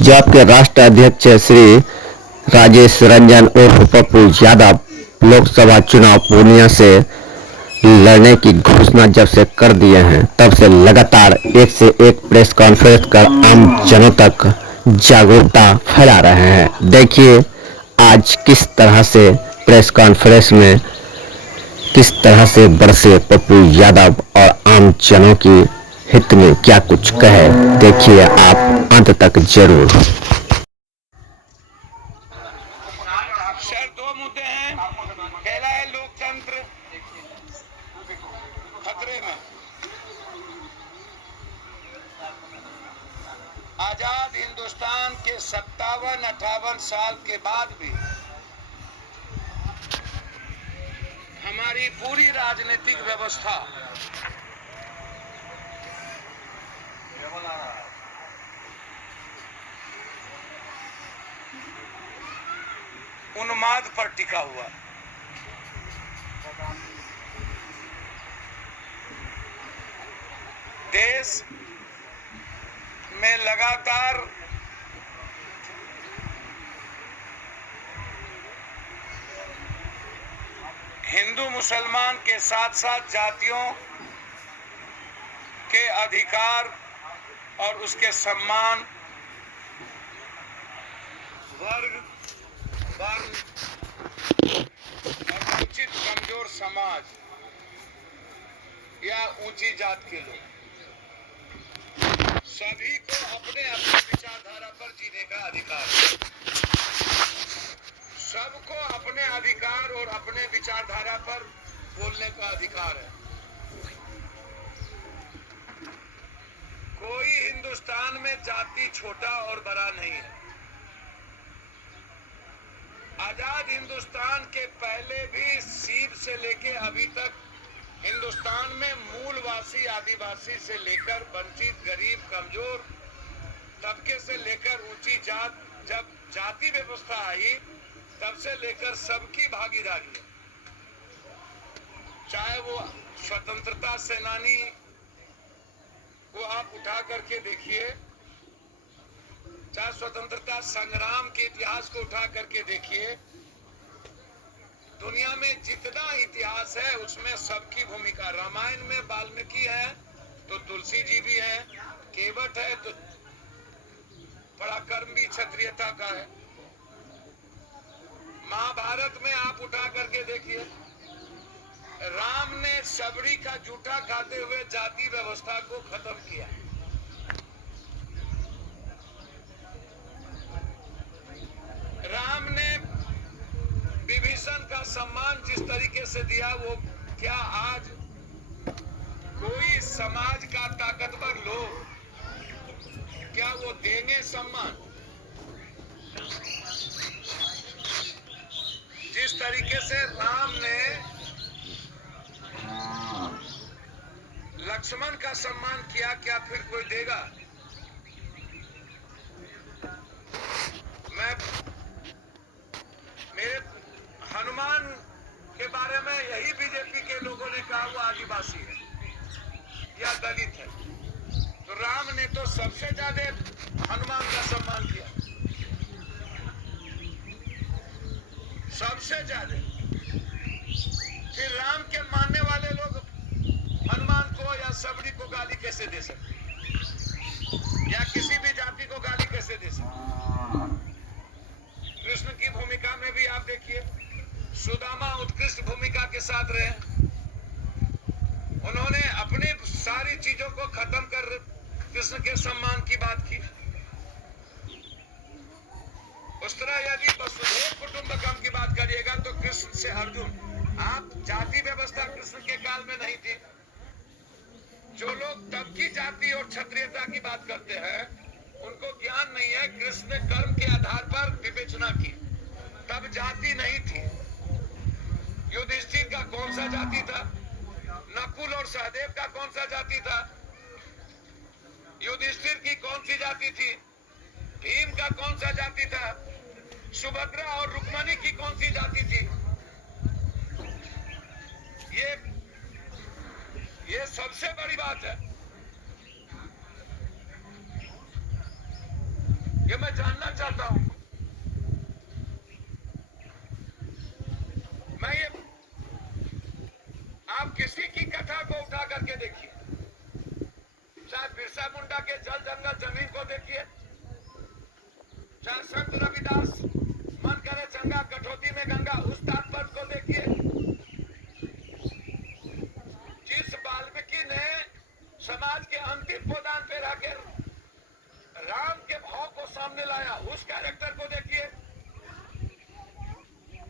जो आपके राष्ट्र अध्यक्ष श्री राजेश रंजन उर्फ पप्पू यादव लोकसभा चुनाव पूर्णिया से लड़ने की घोषणा जब से कर दिए हैं तब से लगातार एक से एक प्रेस कॉन्फ्रेंस कर आम जनों तक जागरूकता फैला रहे हैं। देखिए आज किस तरह से प्रेस कॉन्फ्रेंस में किस तरह से बरसे पप्पू यादव और आम जनों की हित में क्या कुछ कहे। देखिए आप अंत तक जरूर। सर, दो मुद्दे हैं। पहला है लोकतंत्र खतरे में। आजाद हिंदुस्तान के 57-58 साल के बाद भी हमारी पूरी राजनीतिक व्यवस्था उन्माद पर टिका हुआ है। देश में लगातार हिंदू मुसलमान के साथ साथ जातियों के अधिकार और उसके सम्मान, वर्ग वर्ण और उचित कमजोर समाज या ऊंची जात के लोग सभी को अपने अपने विचारधारा पर जीने का अधिकार है। सबको अपने अधिकार और अपने विचारधारा पर बोलने का अधिकार है। कोई हिंदुस्तान में जाति छोटा और बड़ा नहीं है। आजाद हिंदुस्तान के पहले भी सीप से लेके अभी तक हिंदुस्तान में मूलवासी आदिवासी से लेकर वंचित गरीब कमजोर तबके से लेकर ऊंची जात, जब जाति व्यवस्था आई तब से लेकर सबकी भागीदारी है। चाहे वो स्वतंत्रता सेनानी को आप उठा करके देखिए, चाहे स्वतंत्रता संग्राम के इतिहास को उठा करके देखिए, दुनिया में जितना इतिहास है उसमें सबकी भूमिका। रामायण में वाल्मीकि है तो तुलसी जी भी है, केवट है तो पराक्रम भी क्षत्रियता का है। महाभारत में आप उठा करके देखिए, राम ने सबरी का जूठा खाते हुए जाति व्यवस्था को खत्म किया। राम ने विभीषण का सम्मान जिस तरीके से दिया, वो क्या आज कोई समाज का ताकतवर लोग क्या वो देंगे सम्मान? जिस तरीके से राम ने लक्ष्मण का सम्मान किया, क्या फिर कोई देगा? मेरे हनुमान के बारे में यही बीजेपी के लोगों ने कहा वो आदिवासी है या दलित है, तो राम ने तो सबसे ज्यादा हनुमान का सम्मान किया, सबसे ज्यादा। फिर राम के मानने वाले लोग हनुमान को या सबरी को गाली कैसे दे सकते, या किसी भी जाति को गाली कैसे दे सकते? कृष्ण की भूमिका में भी आप देखिए, सुदामा उत्कृष्ट भूमिका के साथ रहे। उन्होंने अपनी सारी चीजों को खत्म कर कृष्ण के सम्मान की बात की। उस तरह यदि वसुधैव कुटुंबकम की बात करिएगा तो कृष्ण से अर्जुन, आप जाति व्यवस्था कृष्ण के काल में नहीं थी। जो लोग तब की जाति और क्षत्रियता की बात करते हैं उनको ज्ञान नहीं है। कृष्ण ने कर्म के आधार पर विवेचना की, तब जाति नहीं थी। युधिष्ठिर का कौन सा जाति था? नकुल और सहदेव का कौन सा जाति था? युधिष्ठिर की कौन सी जाति थी? भीम का कौन सा जाति था? सुभद्रा और रुक्मणी की कौन सी जाति थी? ये सबसे बड़ी बात है। ये मैं जानना चाहता हूं। मैं ये आप किसी की कथा को उठा करके देखिए, चाहे बिरसा मुंडा के जल जंगल जमीन को देखिए, चाहे संत रविदास मन करे चंगा कठौती में गंगा उस तात्पर्य को देखिए, जिस वाल्मीकि ने समाज के अंतिम गोदान पे रहकर राम के भाव को सामने लाया उस कैरेक्टर को देखिए।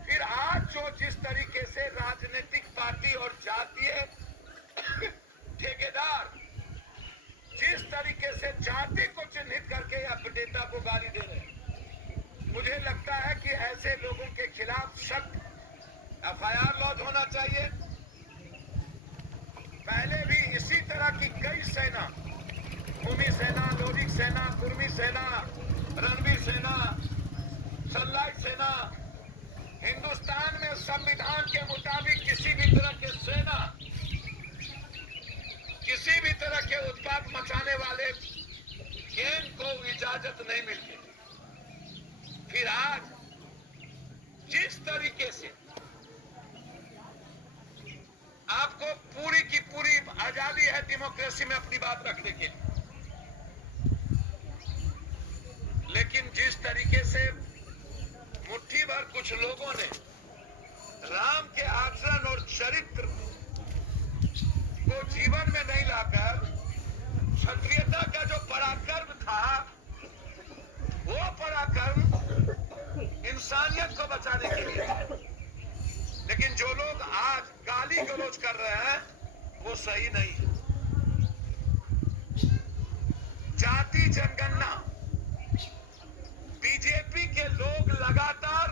फिर आज जो जिस तरीके से राजनीतिक पार्टी और जातीय ठेकेदार जिस तरीके से जाति को चिन्हित करके या नेता को गाली दे रहे हैं, मुझे लगता है कि ऐसे लोगों के खिलाफ सख्त एफआईआर लॉन्च होना चाहिए। पहले भी इसी तरह की कई सेना, भूमि सेना, लोरिक सेना, कुर्मी सेना, रणवीर सेना, सनलाइट सेना, हिंदुस्तान में संविधान के मुताबिक किसी भी तरह के सेना, किसी भी तरह के उत्पात मचाने वाले गैंग को इजाजत नहीं मिलती। फिर आज जिस तरीके से आपको पूरी की पूरी आजादी है डेमोक्रेसी में अपनी बात रखने के लिए, लेकिन जिस तरीके से मुट्ठी भर कुछ लोगों ने राम के आचरण और चरित्र को जीवन में नहीं लाकर क्षत्रियता का जो पराक्रम था वो पराक्रम इंसानियत को बचाने के लिए, लेकिन जो लोग आज गाली गलौज कर रहे हैं वो सही नहीं है। जाति जनगणना बीजेपी के लोग लगातार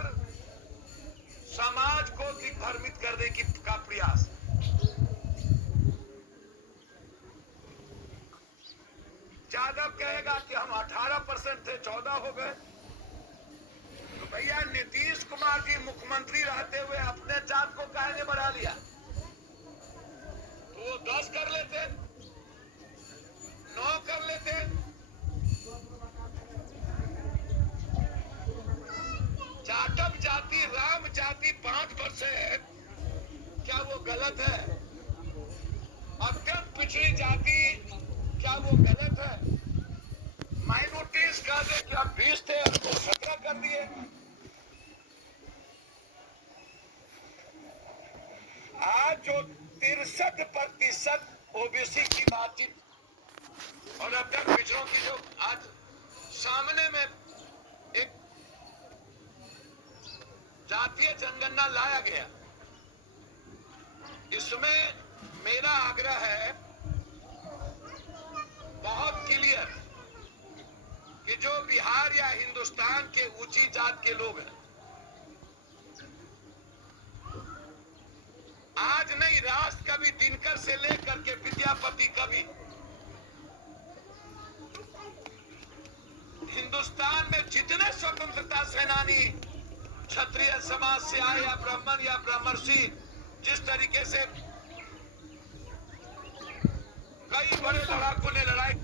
समाज को दिग्भ्रमित करने का प्रयास। यादव कहेगा कि हम 18% थे 14 हो गए, तो भैया नीतीश कुमार जी मुख्यमंत्री रहते हुए अपने जात को काहे ने बढ़ा लिया? तो वो 10 कर लेते, 9 कर लेते। जाटव जाति राम जाति 5% क्या वो गलत है? अत्यंत पिछड़ी जाति क्या वो गलत है? माइनॉरिटीज का दे क्या 20 थे उसको 17 कर दिए। आज जो 63% ओबीसी की बातचीत और अत्यंत पिछड़ों की जो आज सामने में एक जातीय जनगणना लाया गया, इसमें मेरा आग्रह है बहुत क्लियर कि जो बिहार या हिंदुस्तान के ऊंची जात के लोग हैं, आज नहीं राष्ट्र कवि दिनकर से लेकर के विद्यापति कवि हिंदुस्तान में जितने स्वतंत्रता सेनानी क्षत्रिय समाज से आए या ब्राह्मणर्षि जिस तरीके से कई बड़े लड़ाकों ने लड़ाई